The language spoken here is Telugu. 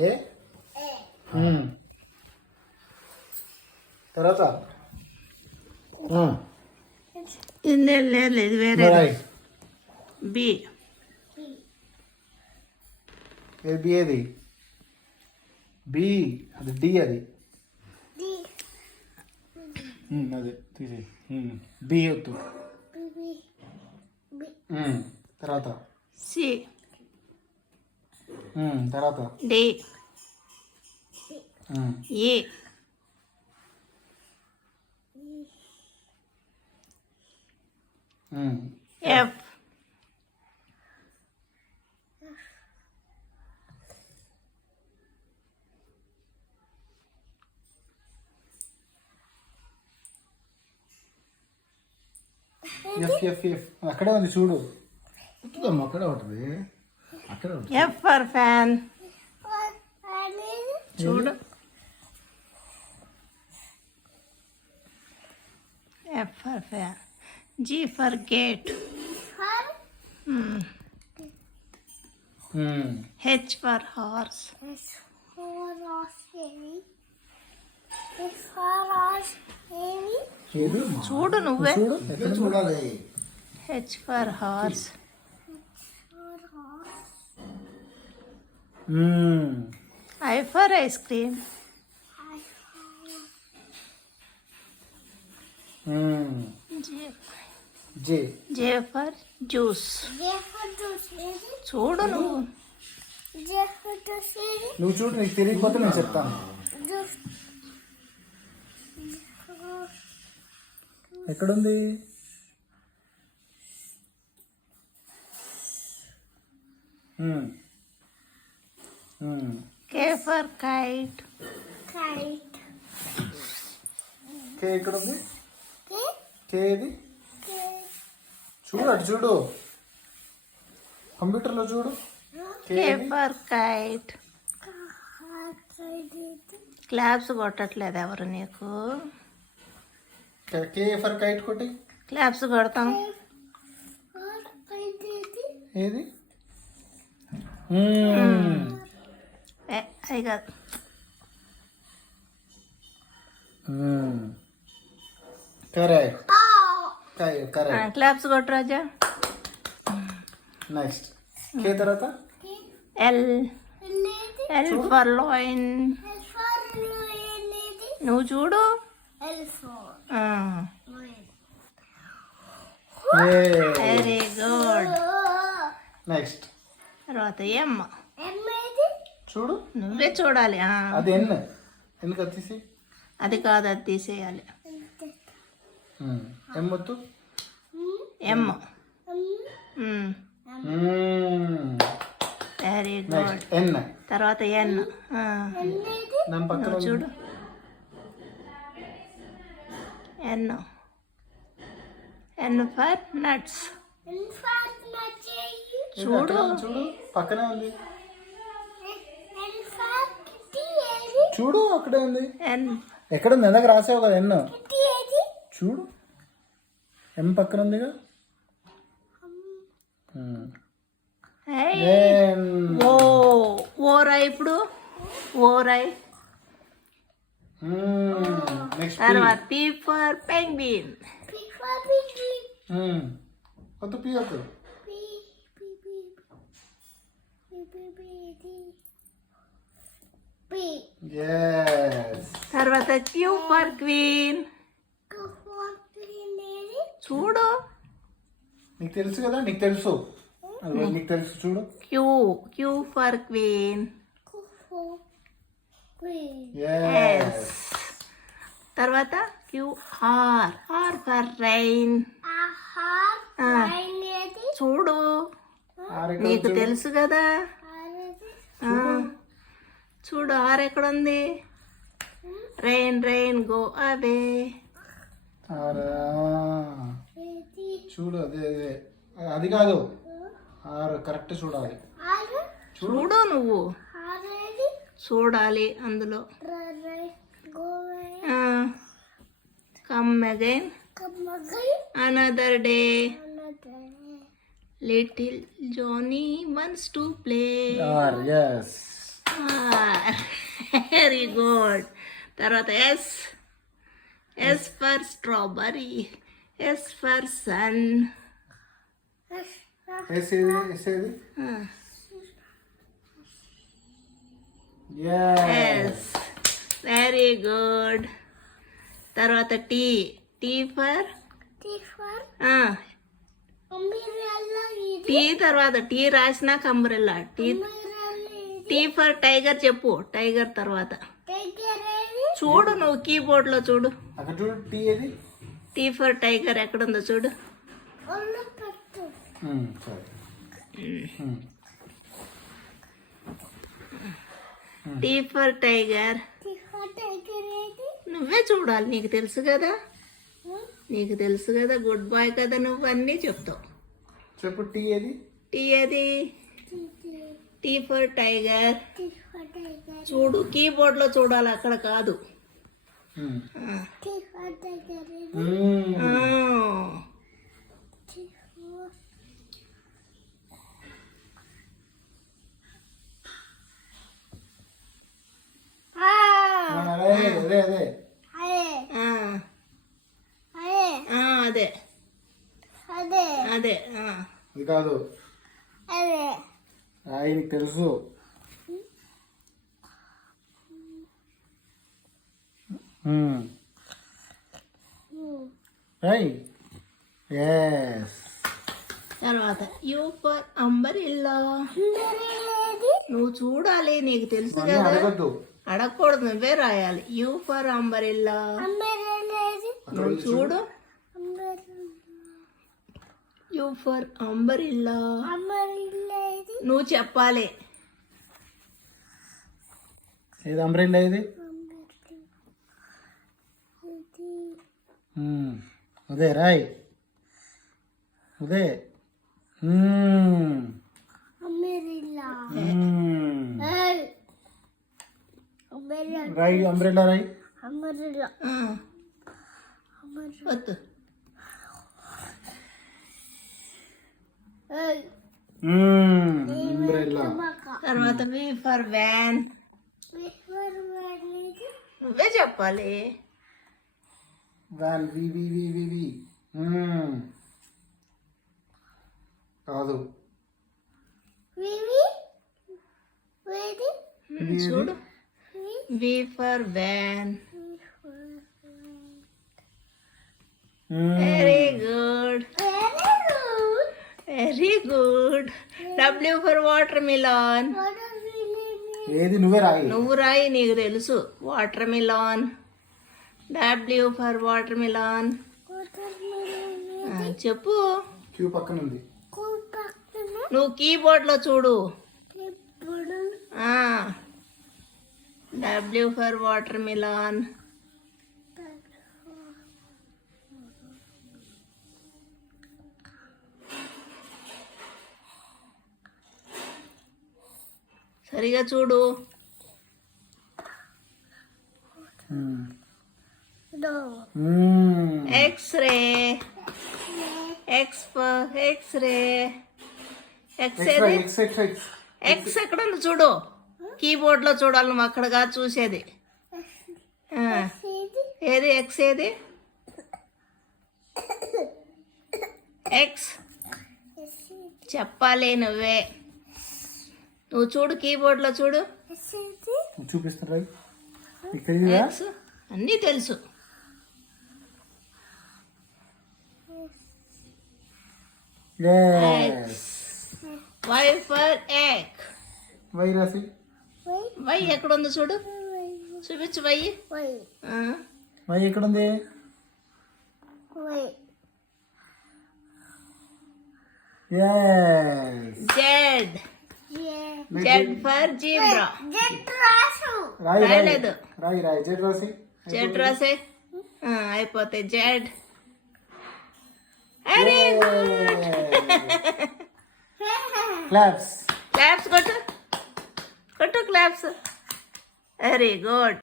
ఏ తర్వాత ఇది లేదు ఇది వేరే బి బి ఏది బి అది డి అది అదే తీసి బి వద్దు తర్వాత సి తర్వాత D E F F F F అక్కడే ఉంది చూడు ఉంటుందమ్మా అక్కడే ఉంటుంది అక్కడే ఉంటుంది ఎఫ్ ఫర్ ఫ్యాన్ చూడు F for fan G for gate H for horse చూడు నువ్వే ఎక్కడ చూడాలి H for horse I for ice cream J J for juice చూడు నువ్వు నువ్వు చూడు నీకు తెలియకపోతే నేను చెప్తాను ఎక్కడుంది కే ఫర్ కైట్ కే ఎక్కడుంది కే ఏది చూడు అటు చూడు కంప్యూటర్లో చూడు కే ఫర్ కైట్ క్లాప్స్ కొట్టట్లేదు ఎవరు నీకు కే ఫర్ కైట్ కొట్టి క్లాప్స్ కొడతాం ఏది అది కాదు కరెక్ట్ కరెక్ట్ క్లాప్స్ కొట్టు రాజా నెక్స్ట్ కే తర్వాత ఎల్ ఎల్ ఫర్ లాయిన్ నువ్వు చూడు వెరీ గుడ్ నెక్స్ట్ తర్వాత ఎం చూడు నువ్వే చూడాలి అది ఎన్ ఎందుకు అది తీసి అది కాదు అది తీసేయాలి ఎం వద్దు ఎం వెరీ గుడ్ ఎన్ తర్వాత ఎన్ దాని పక్కన చూడు ఎన్ ఎన్ ఫర్ నట్స్ చూడు చూడు పక్కనే ఉంది చూడు అక్కడే ఉంది ఎన్ ఎక్కడ ఉంది ఎందాక రాసావు కదా ఎన్ చూడు ఎం పక్కన ఉందిగా ఓ ఓరై ఇప్పుడు ఓరై నెక్స్ట్ తర్వాత పీ ఫర్ పెంగ్విన్ వద్దు పీ వద్దు తర్వాత క్యూ ఫర్ క్వీన్ చూడు నీకు తెలుసు కదా నీకు తెలుసు నీకు తెలుసు చూడు క్యూ క్యూ ఫర్ క్వీన్ తర్వాత Q R R for rain చూడు నీకు తెలుసు కదా చూడు ఆర్ ఎక్కడ ఉంది రైన్ రైన్ గో అవే చూడు అదే అదే అది కాదు ఆరు కరెక్ట్ చూడాలి చూడు నువ్వు చూడాలి అందులో come again another day little Johnny once to play yes ah very good. తర్వాత S. S for strawberry. S for sun. వేసేది ఎస్ వెరీ గుడ్. తర్వాత టీ. T for tea. తర్వాత టీ రాసినాక umbrella. T. T for tiger చెప్పు. టైగర్ తర్వాత చూడు, నువ్వు కీబోర్డ్ లో చూడు. అక్కడ చూడు టీ ఏది. టీ ఫర్ టైగర్ ఎక్కడుందో చూడు. సరే. టీ ఫర్ టైగర్ నువ్వే చూడాలి, నీకు తెలుసు కదా. నీకు తెలుసు కదా, గుడ్ బాయ్ కదా, నువ్వు అన్నీ చెప్తావు. చెప్పు టీ ఏది. టీ ఏది. టీ ఫర్ టైగర్ చూడు, కీబోర్డ్ లో చూడాలి, అక్కడ కాదు. అదే అదే అది కాదు, ఆయనకి తెలుసు. తర్వాత యూ ఫర్ అంబరిల్లా. నువ్వు చూడాలి, నీకు తెలుసు కదా. అడగకూడదు, నువ్వే రాయాలి. You for umbrella. నువ్వు చూడు. యూ ఫర్ అంబరిల్లా నువ్వు చెప్పాలి. ఏది అంబ్రెల్లా ఇది. అదే రాయ్. అదే రాయ్. అంబ్రెల్లా రాయ్. వద్దు. అంబ్రెల్లా. తర్వాత వి ఫర్ వ్యాన్. నువ్వే చెప్పాలి. Van. V V V V V. కాదు. చూడు. V for van. Very good. Very good. W for watermelon. ఏది నువ్వే రాయి. నువ్వు రాయి, నీకు తెలుసు. Watermelon. W for watermelon. చెప్పు. క్యూ పక్కన ఉంది. నువ్వు కీబోర్డ్ లో చూడు. W for watermelon. సరిగా చూడు. ఎక్స్రే. ఎక్స్రే. ఎక్స్ ఎక్కడ ఉంది చూడు. కీబోర్డ్ లో చూడాలి, నువ్వు అక్కడ కాదు చూసేది. ఏది ఎక్స్ ఏది. ఎక్స్ చెప్పాలి నువ్వే. నువ్వు చూడు, కీబోర్డ్ లో చూడు. చూపిస్తారా. ఎక్స్ అన్నీ తెలుసు. Y for egg. వై రాసి. వై ఎక్కడ ఉంది చూడు. చూపించు వై. వై ఎక్కడ ఉంది. జెడ్. Z for zebra. రాయలేదు. రాయి రాయి. జెడ్ రాసి. జెడ్ రాసే. అయిపోతాయి. జెడ్. క్లాప్స్. క్లాప్స్ కొట్టు. కొట్టు క్లాప్స్. Very good.